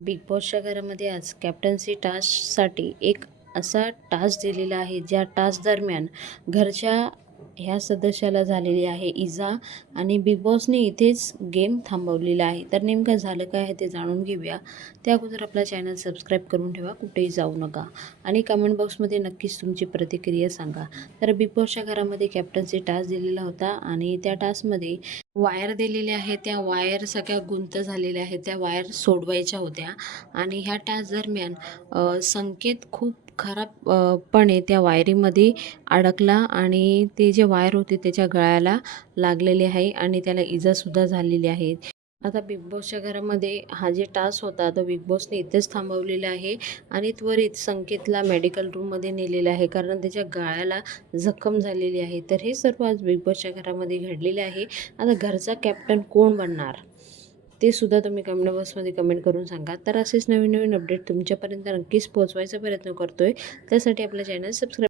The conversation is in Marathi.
बिग बॉसच्या घरामध्ये आज कॅप्टन्सी टास्कसाठी एक असा टास्क दिलेला आहे, ज्या टास्क दरम्यान घरच्या ह्या सदस्याला झालेली आहे इजा आणि बिग बॉसने इथेच गेम थांबवलेला आहे. तर नेमकं झालं काय आहे ते जाणून घेऊया. त्या अगोदर आपला चॅनल सबस्क्राईब करून ठेवा, कुठेही जाऊ नका आणि कमेंट बॉक्समध्ये नक्कीच तुमची प्रतिक्रिया सांगा. तर बिग बॉसच्या घरामध्ये कॅप्टन्सी टास्क दिलेला होता आणि त्या टास्कमध्ये वायर दिलेल्या आहेत. त्या वायर सगळ्या गुंत झालेल्या आहेत. त्या वायर सोडवायच्या होत्या आणि ह्या टास्क दरम्यान संकेत खूप खराब पणे त्या वायरीमध्ये अडकला आणि ते जे वायर होते त्याच्या गळ्याला लागलेले आहे आणि त्याला इजासुद्धा झालेली आहे. आता बिग बॉसच्या घरामध्ये हा जे टास्क होता तो बिग बॉसने इथेच थांबवलेला आहे आणि त्वरित संकेतला मेडिकल रूममध्ये नेलेलं आहे, कारण त्याच्या गळ्याला जखम झालेली आहे. तर हे सर्व आज बिग बॉसच्या घरामध्ये घडलेले आहे. आता घरचा कॅप्टन कोण बनणार ते सुद्धा तुम्ही कमेंट बॉक्समध्ये कमेंट करून सांगा. तर असेच नवीन नवीन अपडेट तुमच्यापर्यंत नक्कीच पोहोचवायचा प्रयत्न करतोय. त्यासाठी आपलं चॅनल सबस्क्राईब